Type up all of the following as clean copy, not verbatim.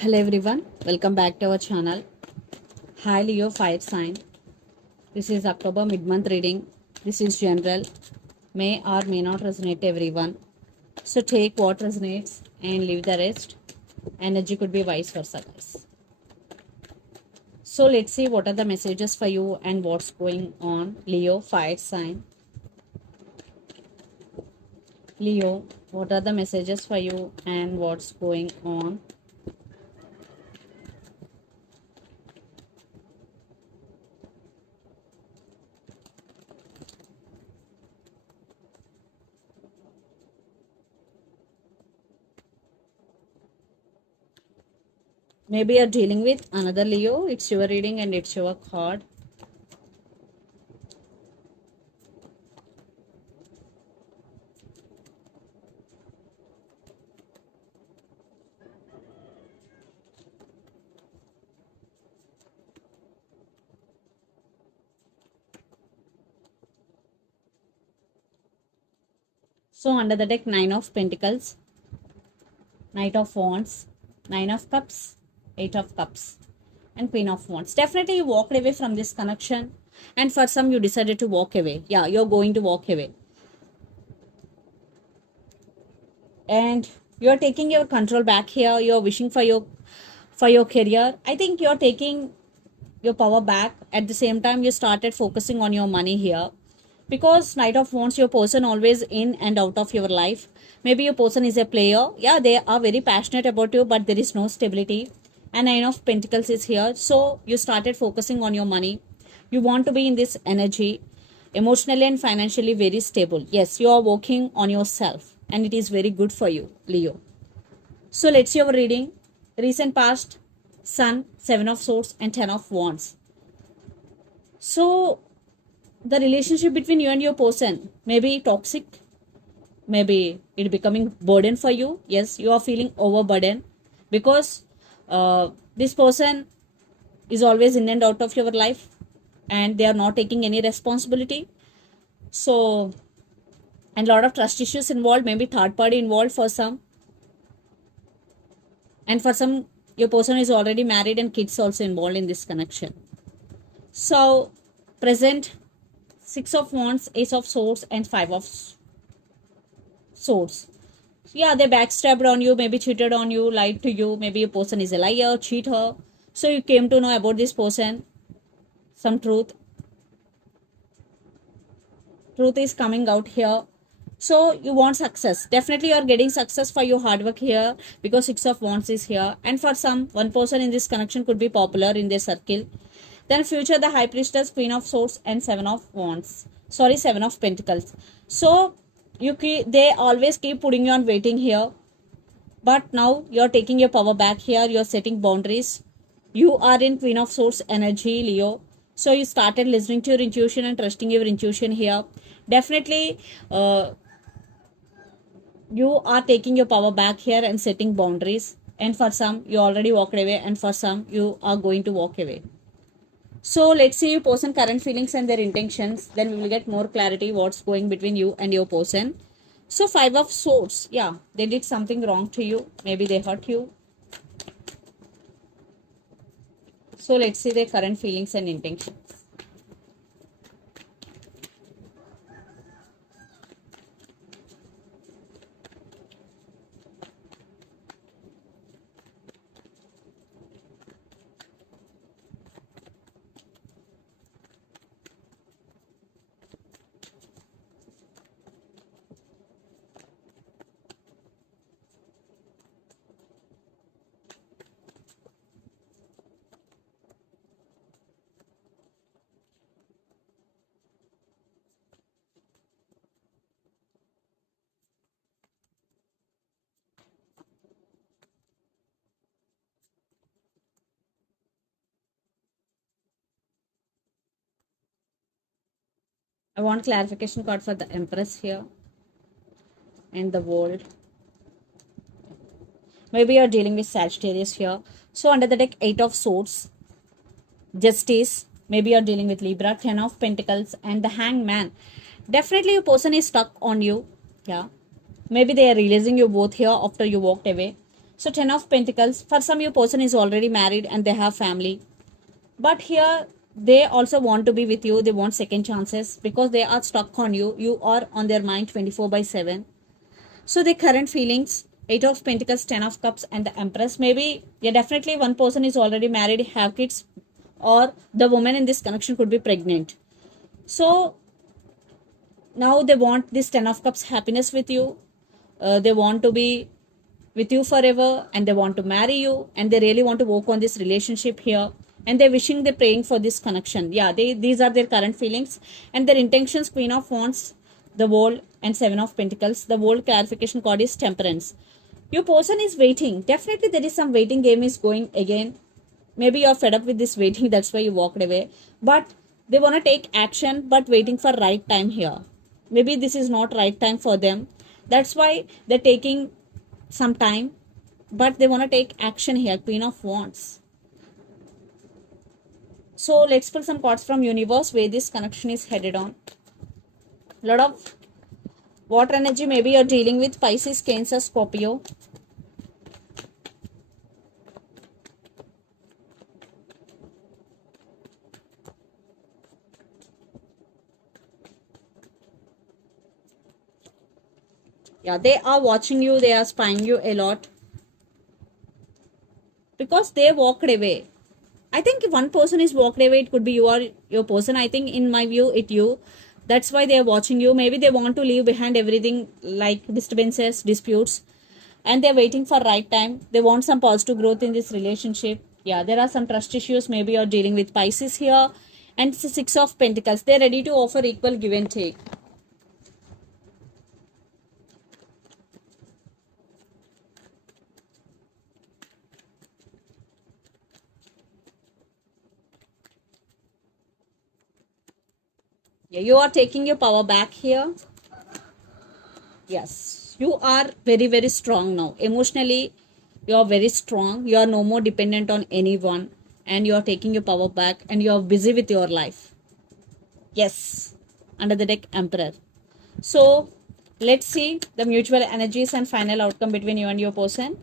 Hello everyone, welcome back to our channel. Hi Leo fire sign. This is October mid-month reading. This is general. May or may not resonate everyone. So take what resonates and leave the rest. Energy could be vice versa, guys. So let's see what are the messages for you and what's going on. Leo fire sign. Leo, what are the messages for you and what's going on? Maybe you're dealing with another Leo. It's your reading and it's your card. So under the deck, 9 of Pentacles, Knight of Wands, 9 of Cups, 8 of Cups, and Queen of Wands. Definitely you walked away from this connection, and for some you decided to walk away. Yeah, you're going to walk away. And you're taking your control back here. You're wishing for your career. I think you're taking your power back. At the same time, you started focusing on your money here, because Knight of Wands, your person always in and out of your life. Maybe your person is a player. Yeah, they are very passionate about you, but there is no stability. And Nine of Pentacles is here. So you started focusing on your money. You want to be in this energy, emotionally and financially very stable. Yes, you are working on yourself and it is very good for you, Leo. So let's see our reading. Recent past, Sun, 7 of Swords and 10 of Wands. So the relationship between you and your person may be toxic, maybe it becoming burden for you. Yes, you are feeling overburdened because this person is always in and out of your life and they are not taking any responsibility. So, and a lot of trust issues involved, maybe third party involved for some, and for some your person is already married and kids also involved in this connection. So present, 6 of Wands, Ace of Swords and 5 of Swords. Yeah, they backstabbed on you, maybe cheated on you, lied to you. Maybe a person is a liar, cheater. So you came to know about this person, some truth. Truth is coming out here. So you want success. Definitely you are getting success for your hard work here, because 6 of Wands is here. And for some, one person in this connection could be popular in their circle. Then future, the High Priestess, Queen of Swords and 7 of Wands. Sorry, 7 of Pentacles. So they always keep putting you on waiting here. But now you're taking your power back here. You're setting boundaries. You are in Queen of Swords energy, Leo. So you started listening to your intuition and trusting your intuition here. Definitely, you are taking your power back here and setting boundaries. And for some, you already walked away. And for some, you are going to walk away. So let's see your person current feelings and their intentions. Then we will get more clarity what's going between you and your person. So 5 of Swords. Yeah, they did something wrong to you. Maybe they hurt you. So let's see their current feelings and intentions. I want clarification card for the Empress here and the World. Maybe you're dealing with Sagittarius here. So under the deck, 8 of Swords, Justice. Maybe you're dealing with Libra, 10 of Pentacles and the Hangman. Definitely your person is stuck on you. Yeah. Maybe they are releasing you both here after you walked away. So 10 of Pentacles, for some your person is already married and they have family. But here they also want to be with you. They want second chances because they are stuck on you. You are on their mind 24/7. So the current feelings, 8 of Pentacles, 10 of Cups and the Empress. Maybe, yeah, definitely one person is already married, have kids, or the woman in this connection could be pregnant. So now they want this 10 of Cups happiness with you. They want to be with you forever and they want to marry you and they really want to work on this relationship here and they're wishing, they're praying for this connection. Yeah, these are their current feelings and their intentions. Queen of Wands, the World, and 7 of Pentacles. The World clarification card is Temperance. Your person is waiting. Definitely there is some waiting game is going again. Maybe you're fed up with this waiting, that's why you walked away. But they want to take action but waiting for right time here. Maybe this is not right time for them. That's why they're taking some time, but they want to take action here. Queen of Wands. So let's pull some cards from universe where this connection is headed on. A lot of water energy. Maybe you're dealing with Pisces, Cancer, Scorpio. Yeah, they are watching you, they are spying you a lot because they walked away. I think if one person is walked away, it could be you or your person. I think in my view, it you. That's why they are watching you. Maybe they want to leave behind everything like disturbances, disputes, and they're waiting for right time. They want some positive growth in this relationship. Yeah, there are some trust issues. Maybe you're dealing with Pisces here. And it's the 6 of Pentacles. They're ready to offer equal give and take. Yeah, you are taking your power back here. Yes, you are very, very strong now. Emotionally, you are very strong. You are no more dependent on anyone. And you are taking your power back and you are busy with your life. Yes, under the deck, Emperor. So, let's see the mutual energies and final outcome between you and your person.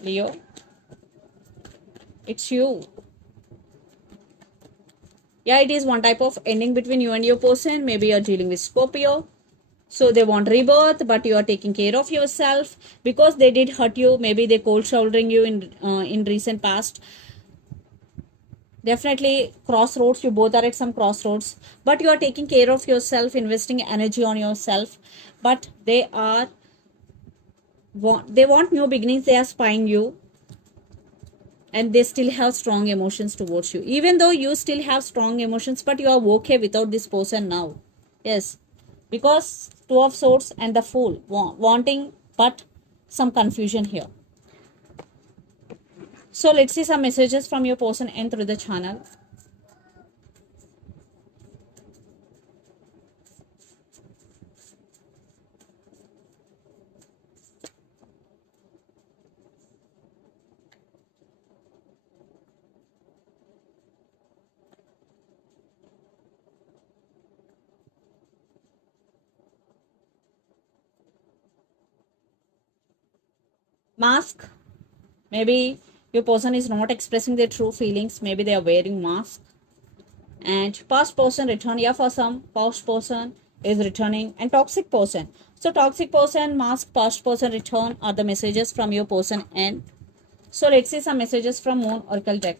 Leo, it's you. Yeah, it is one type of ending between you and your person. Maybe you're dealing with Scorpio. So they want rebirth, but you are taking care of yourself because they did hurt you. Maybe they cold shouldering you in recent past. Definitely crossroads. You both are at some crossroads, but you are taking care of yourself, investing energy on yourself. But they want new beginnings. They are spying you, and they still have strong emotions towards you. Even though you still have strong emotions, but you are okay without this person now. Yes, because Two of Swords and the Fool, wanting but some confusion here. So let's see some messages from your person and through the channel. Mask. Maybe your person is not expressing their true feelings. Maybe they are wearing mask. And past person return. Yeah, for some past person is returning. And toxic person. So toxic person, mask, past person return are the messages from your person. And so let's see some messages from Moon Oracle deck.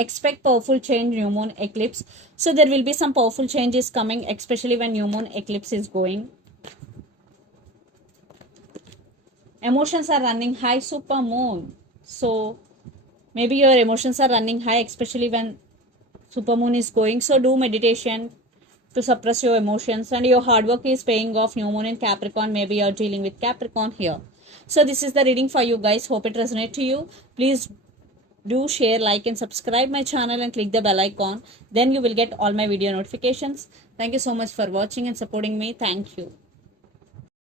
Expect powerful change, new moon eclipse. So there will be some powerful changes coming, especially when new moon eclipse is going. Emotions are running high, super moon. So maybe your emotions are running high, especially when super moon is going. So do meditation to suppress your emotions, and your hard work is paying off. New moon in Capricorn. Maybe you're dealing with Capricorn here. So this is the reading for you guys. Hope it resonates to you. Please do share, like, and subscribe my channel and click the bell icon. Then you will get all my video notifications. Thank you so much for watching and supporting me. Thank you.